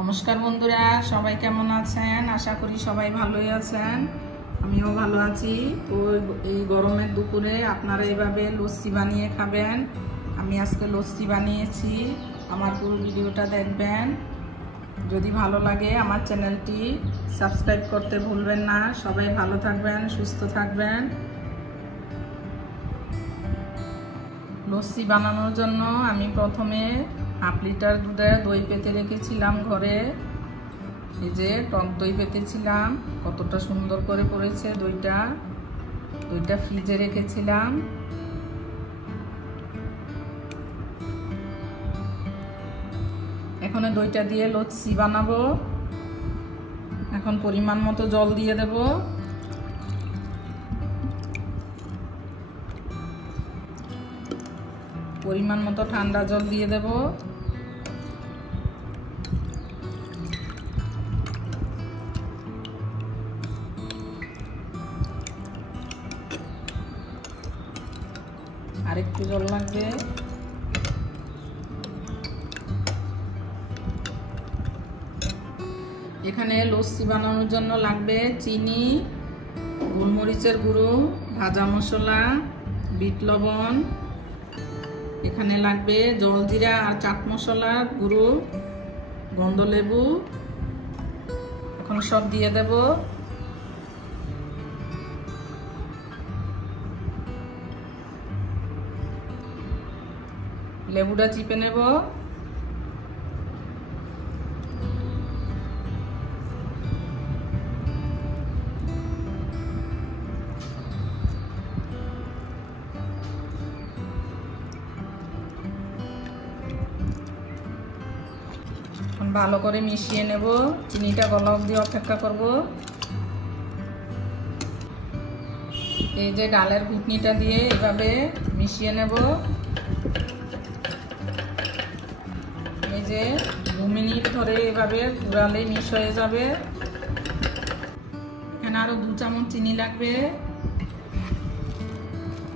নমস্কার বন্ধুরা, সবাই কেমন আছেন? আশা করি সবাই ভালোই আছেন। আমিও ভালো আছি। তো এই গরমের দুপুরে আপনারা এইভাবে লস্যি বানিয়ে খাবেন। আমি আজকে লস্যি বানিয়েছি। আমার পুরো ভিডিওটা দেখবেন। যদি ভালো লাগে আমার চ্যানেলটি সাবস্ক্রাইব করতে ভুলবেন না। সবাই ভালো থাকবেন, সুস্থ থাকবেন। লস্যি বানানোর জন্য আমি প্রথমে হাফ লিটার দুধে দই পেতে রেখেছিলাম ঘরে। এই যে টক দই পেতেছিলাম, কতটা সুন্দর করে পড়েছে দইটা ফ্রিজে রেখেছিলাম। এখন দইটা দিয়ে লস্যি বানাবো। এখন পরিমাণ মতো জল দিয়ে দেব। পরিমাণ মতো ঠান্ডা জল দিয়ে দেব। আর একটু জল লাগবে। এখানে লস্যি বানানোর জন্য লাগবে চিনি, গোলমরিচের গুঁড়ো, ভাজা মশলা, বিট লবণ। এখানে লাগবে জলজিরা আর চাট মশলার গুঁড়ো, গন্ধলেবু। এখন সব দিয়ে দেব। লেবুটা চিপে নেব। ভালো করে মিশিয়ে নেব। চিনিটা গলা অবধি অপেক্ষা করব। এই যে ডালের ঘুটনিটা দিয়ে এভাবে মিশিয়ে নেব। এই যে 2 মিনিট ধরে এভাবে ঘুরালে মিশ হয়ে যাবে। এখানে আরো 2 চামচ চিনি লাগবে।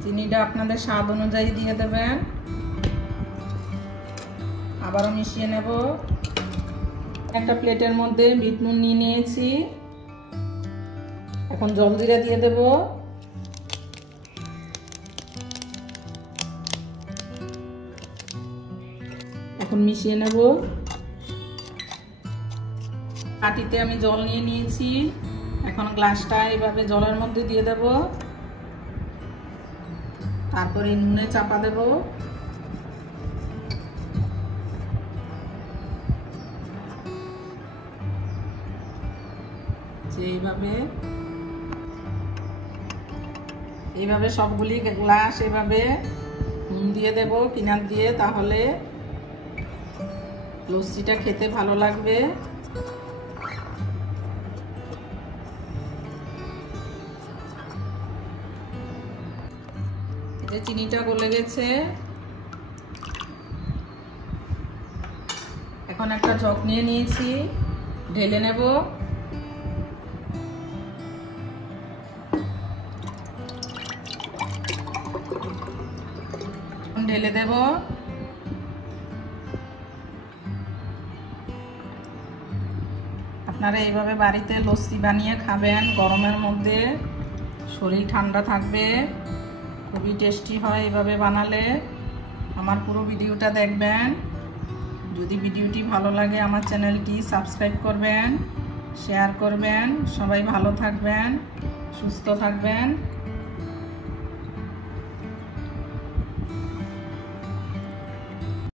চিনিটা আপনাদের স্বাদ অনুযায়ী দিয়ে দেবেন। আবারও মিশিয়ে নেব। একটা প্লেটের মধ্যে বিট নুন নিয়ে নিয়েছি। এখন জলজিরা দিয়ে দেব। এখন মিশিয়ে নেব। বাটিতে আমি জল নিয়ে নিয়েছি। এখন গ্লাসটা এইভাবে জলের মধ্যে দিয়ে দেব। তারপরে নুনে চাপা দেব। এইভাবে সবগুলি গ্লাস এভাবে নুন দিয়ে দেব কিনার দিয়ে, তাহলে লস্যিটা খেতে ভালো লাগবে। যে চিনিটা গলে গেছে। এখন একটা জগ নিয়ে নিয়েছি, ঢেলে নেব। ঢেলে দেব। আপনারা এইভাবে বাড়িতে লস্যি বানিয়ে খাবেন। গরমের মধ্যে শরীর ঠান্ডা থাকবে। খুবই টেস্টি হয় এইভাবে বানালে। আমার পুরো ভিডিওটা দেখবেন। যদি ভিডিওটি ভালো লাগে আমার চ্যানেলটি সাবস্ক্রাইব করবেন, শেয়ার করবেন। সবাই ভালো থাকবেন, সুস্থ থাকবেন।